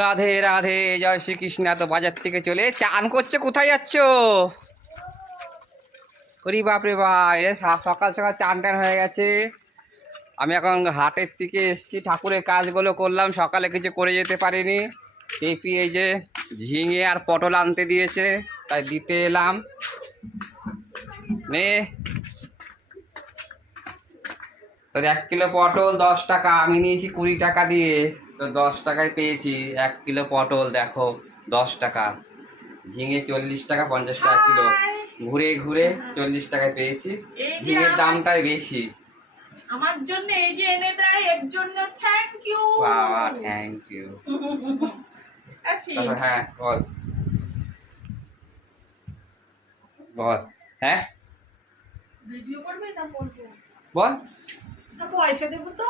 রাধে রাধে, জয় শ্রীকৃষ্ণ, এত বাজার থেকে চলে চান করছে, কোথায় যাচ্ছ? ওরি বাপরে বা এ সকাল সকাল চান টান হয়ে গেছে। আমি এখন হাটের থেকে এসেছি, ঠাকুরের কাজগুলো করলাম, সকালে কিছু করে যেতে পারিনি। পেঁপি এই যে ঝিঙে আর পটল আনতে দিয়েছে, তাই দিতে এলাম। নে। তো এক কিলো পটল দশ টাকা, আমি নিয়েছি কুড়ি টাকা দিয়ে। তো দশ টাকায় পেয়েছি। এক কিলো পটল দেখো দশ টাকা। ঝিঙে চল্লিশ টাকা পঞ্চাশ টাকা কিলো। ঘুরে ঘুরে চল্লিশ টাকায় পেয়েছি। ঝিঙের দামটাই বেশি। আমার জন্য এই যে এনে দেয় এর জন্য থ্যাংক ইউ বাবা থ্যাংক ইউ হ্যাঁ বল। বল। হ্যাঁ? ভিডিও করবে না বলব? বল। পয়সা দেবো তো।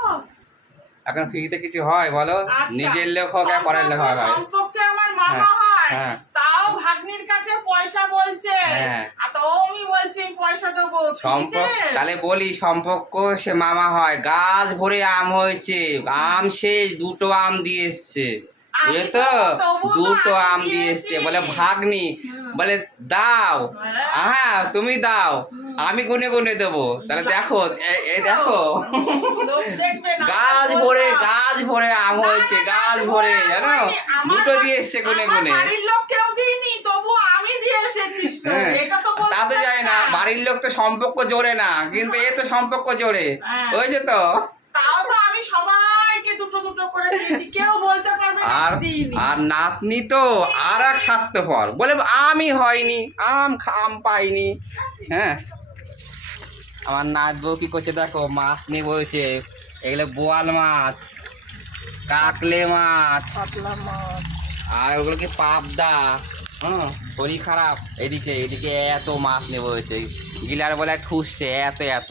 এখন ফ্রিতে কিছু হয় বলো? আচ্ছা, নিজের লোক হোক আর পরের লোক হোক সম্পর্ক- আমার মামা হ্যাঁ, হয় হ্যাঁ। তাও ভাগ্নির কাছে পয়সা বলছে। হ্যাঁ। আর তো আমি বলছি পয়সা দেবো সম্পর্ক তাহলে বলি সম্পর্ক সে মামা হয়। গাছ ভরে আম হয়েছে আম সে দুটো আম দিয়ে এসছে। বুঝলে তো? দুটো আম দিয়ে এসছে। বলে ভাগ্নি বলে দাও। হ্যাঁ। তুমি দাও। আমি গুনে গুনে দেবো। তাহলে দেখো এই দেখো। গাছ ভরে গাছ ভরে আম হয়েছে গাছ ভরে জানো? দুটো দিয়ে এসছে গুনে গুনে। তো। হ্যাঁ, তো পারি যায় না বাড়ির লোক তো সম্পর্ক জোরে না কিন্তু এ তো সম্পর্ক জোরে। হ্যাঁ। হয়েছে তো? তাও তো আমি সবাইকে দুটো দুটো করে দিয়েছি কেউ বলতে পারবে আর আর নাতনি তো আর এক স্বার্থপর। বলে আমি হয়নি আম আম পাইনি। হ্যাঁ। আমার নাচ বউ কি করছে দেখো মাছ নিয়ে বলছে এগুলো বোয়াল মাছ কাকলে মাছ আর ওগুলো কি পাবদা হুম শরীর খারাপ। এদিকে এদিকে এত মাছ নেব হয়েছে গিলার বলে খুঁজছে এত এত।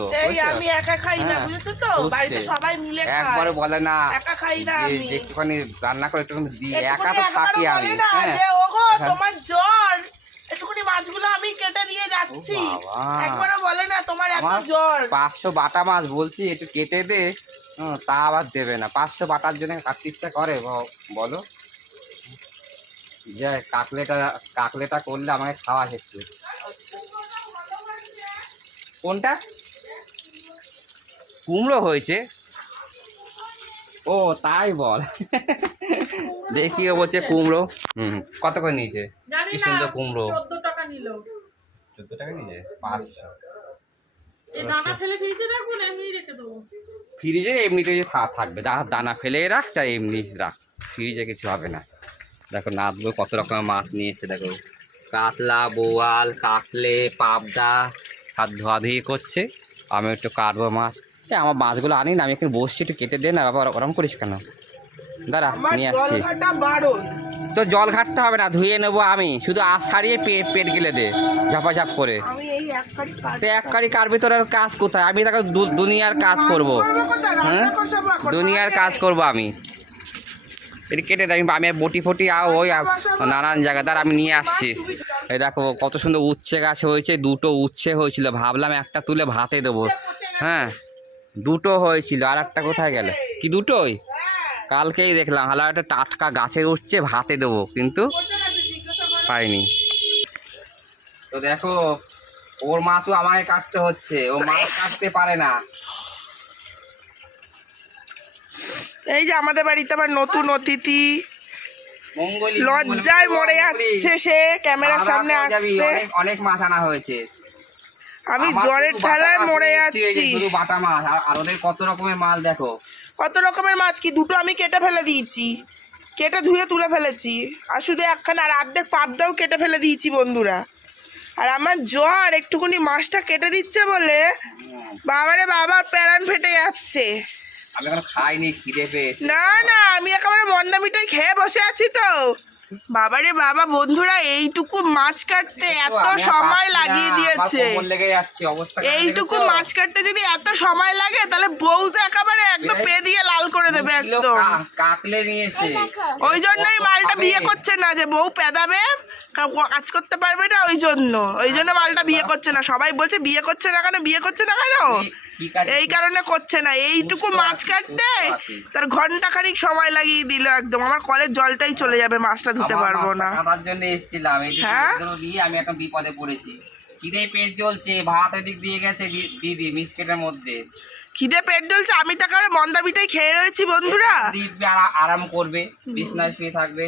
আমি একা খাই না হ্যাঁ, বুঝেছ তো? বাড়িতে সবাই মিলে একবারে বলে না একা খাই না আমি। একটুখানি রান্না করে একটুখানি দিই। একা তো থাকি আমি হ্যাঁ। ওগো হ্যাঁ। তোমার জ্বর! কেটে দিয়ে যাচ্ছি একবারও বলে না তোমার এত জ্বর। পাঁচশো বাটা মাছ বলছি একটু কেটে দে। তা আবার দেবে না। পাঁচশো বাটার জন্য কাটতে ইচ্ছা করে ব- বলো। যে কাকলেটা কাকলেটা করলে আমাকে খাওয়া একটু কোনটা? কুমড়ো হয়েছে। ও তাই বল। দেখি ও বলছে কুমড়ো। হুম কত করে নিয়েছে? কি সুন্দর কুমড়ো। টাকা নিল। চোদ্দ টাকা নিয়েছে পাঁচশো। এই দানা ফেলে ফ্রিজে রাখব না এমনি রেখে দেবো। ফ্রিজে এমনিতে যে থাকবে। দানা ফেলে রাখ চাই এমনি রাখ। ফ্রিজে কিছু হবে না। দেখো নাচবো কত রকমের মাছ নিয়েছে দেখো। কাতলা বোয়াল কাতলে পাবদা হাত ধোয়াধুয়ি করছে। আমি একটু কাটবো মাছ। এ আমার মাছগুলো আনি না আমি এখানে বসছি একটু কেটে দে না বাবা ওরম করিস কেন? দাঁড়া নিয়ে আসছি। তো জল ঘাটতে হবে না ধুয়ে নেব আমি। শুধু আশ ছাড়িয়ে পেট পেট গিলে দে। ঝাপাঝাপ করে। এক কারি কারি কাটবি তোর আর কাজ কোথায়? আমি তাকে দু- দুনিয়ার কাজ করব। হ্যাঁ? দুনিয়ার কাজ করব আমি। এটি কেটে দেয় আমি বটি ফটি আও ওই নানান জায়গা তার আমি নিয়ে আসছি। এই দেখো কত সুন্দর উচ্ছে গাছ হয়েছে দুটো উচ্ছে হয়েছিল। ভাবলাম একটা তুলে ভাতে দেবো। হ্যাঁ দুটো হয়েছিল আর একটা কোথায় গেলে? কি দুটোই? কালকেই দেখলাম হালা একটা টাটকা গাছের উঠছে ভাতে দেবো কিন্তু পাইনি। তো দেখো ওর মাছও আমাকে কাটতে হচ্ছে ও মাছ কাটতে পারে না। এই যে আমাদের বাড়িতে আবার নতুন অতিথি। লজ্জায় মরে যাচ্ছে সে ক্যামেরার সামনে আসতে অনেক মাছ আনা হয়েছে। আমি জ্বরের ঠেলায় মরে যাচ্ছি। বাটা মাছ। আর- আর ওদের কত রকমের মাছ দেখো। কত রকমের মাছ কি? দুটো আমি কেটে ফেলে দিয়েছি। কেটে ধুয়ে তুলে ফেলেছি। আর শুধু একখানা আর অর্ধেক পাবদাও কেটে ফেলে দিয়েছি বন্ধুরা। আর আমার জ্বর একটুখানি মাছটা কেটে দিচ্ছে বলে বাবারে বাবার প্যারান ফেটে যাচ্ছে। আমি এখন খাইনি খিদে পেয়েছে। না না আমি একেবারে মন্ডা মিঠাই খেয়ে বসে আছি তো। বাবারে বাবা বন্ধুরা এইটুকু মাছ কাটতে এত সময় লাগিয়ে দিয়েছে। এইটুকু মাছ কাটতে যদি এত সময় লাগে তাহলে বউ তো একেবারে একদম পে দিয়ে লাল করে দেবে একদম। কাকলে নিয়েছে। ওই জন্যই মালটা বিয়ে করছে না যে বউ পেদাবে। কাজ করতে পারবে না ওই জন্য। ওই জন্য মালটা বিয়ে করছে না। সবাই বলছে বিয়ে করছে না কেন? বিয়ে করছে না কেন? এই কারণে করছে না। এইটুকু মাছ কাটতে তার ঘণ্টা খানিক সময় লাগিয়ে দিল একদম। আমার কলের জলটাই চলে যাবে মাছটা ধুতে পারব না। জন্য এসেছিলাম। হ্যাঁ? আমি এখন বিপদে পড়েছি। খিদে পেট জ্বলছে ভাত দিয়ে গেছে দিদি মিসকেটের মধ্যে। খিদে পেট জ্বলছে আমি তো একেবারে মন্দাবিটাই খেয়ে রয়েছি বন্ধুরা। আরাম করবে বিছনায় শুয়ে থাকবে।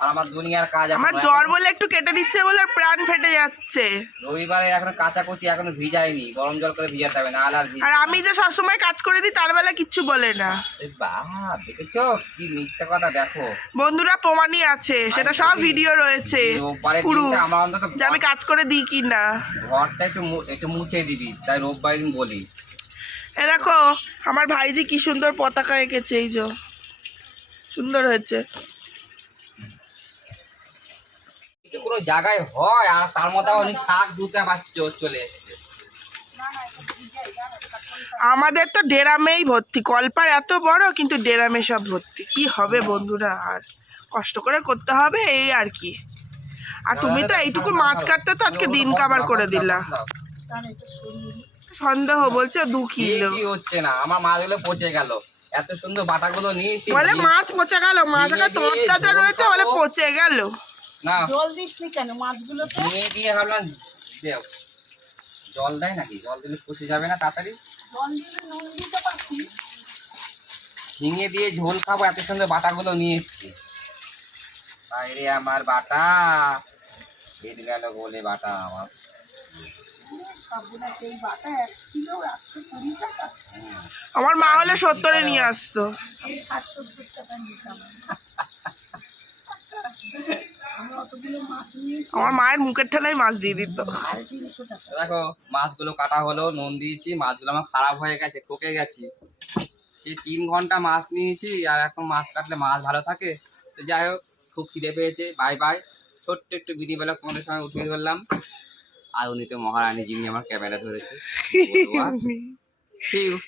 আর আমার দুনিয়ার কাজ আমার জ্বর বলে একটু কেটে দিচ্ছে বলে প্রাণ ফেটে যাচ্ছে। রবিবারে এখন কাঁচা কুচি এখনও ভিজায়নি গরম জল করে ভিজাতে হবে না আর আর আমি যে সবসময় কাজ করে দিই তার বেলা কিচ্ছু বলে না। দেখেছ কি মিথ্যা কথা দেখো। বন্ধুরা প্রমাণই আছে সেটা সব ভিডিও রয়েছে। পুরো আমার অন্তত যে আমি কাজ করে দিই কি না। ঘরটা একটু একটু মুছে দিবি তাই রোববার দিন বলি। এ দেখো আমার ভাইজি কি সুন্দর পতাকা এঁকেছে এই যে। সুন্দর হয়েছে। কোনো জায়গায় হয় আর তার মধ্যে উনি শাক দুটো আবার চলে এসছে। আমাদের তো ডেরামেই ভর্তি কলপার এত বড় কিন্তু ডেরামে সব ভর্তি। কি হবে বন্ধুরা আর কষ্ট করে করতে হবে এই আর কি। আর তুমি তো এইটুকু মাছ কাটতে তো আজকে দিন কাবার করে দিলা। সন্দেহ বলছে দু কিলো। কি হচ্ছে না? আমার মাছগুলো পচে গেল। এত সুন্দর বাটাগুলো নিয়েছি বলে মাছ পচে গেল মাছ ঝিঙে দিয়ে তরতাজা রয়েছে বলে পচে গেল। না। জল দিস নি কেন? মাছগুলোতে? নিয়ে দিয়ে ভাবলাম দেও। জল দেয় নাকি? জল দিলে পচে যাবে না তাড়াতাড়ি? জল দিলে নুন দিতে পারতিস ঝিঙে দিয়ে ঝোল খাব এত সুন্দর বাটাগুলো নিয়ে এসছি। বাইরে আমার বাটা। পেট গেল বলে বাটা আমার। মা হলে সত্তরে নিয়ে আসতো। আমার মায়ের মুখের ঠেলায় মাছ দিয়ে দিত। দেখো মাছগুলো কাটা হলো নুন দিয়েছি মাছগুলো আমার খারাপ হয়ে গেছে ঠকে গেছি। সে তিন ঘণ্টা মাছ নিয়েছি আর এখন মাছ কাটলে মাছ ভালো থাকে। তো যাই হোক খুব খিদে পেয়েছে বাই বাই। ছোট্ট একটু বিধিবেলা তোমাদের সঙ্গে উঠিয়ে ধরলাম। আর উনি তো মহারানী যিনি আমার ক্যামেরা ধরেছে। you.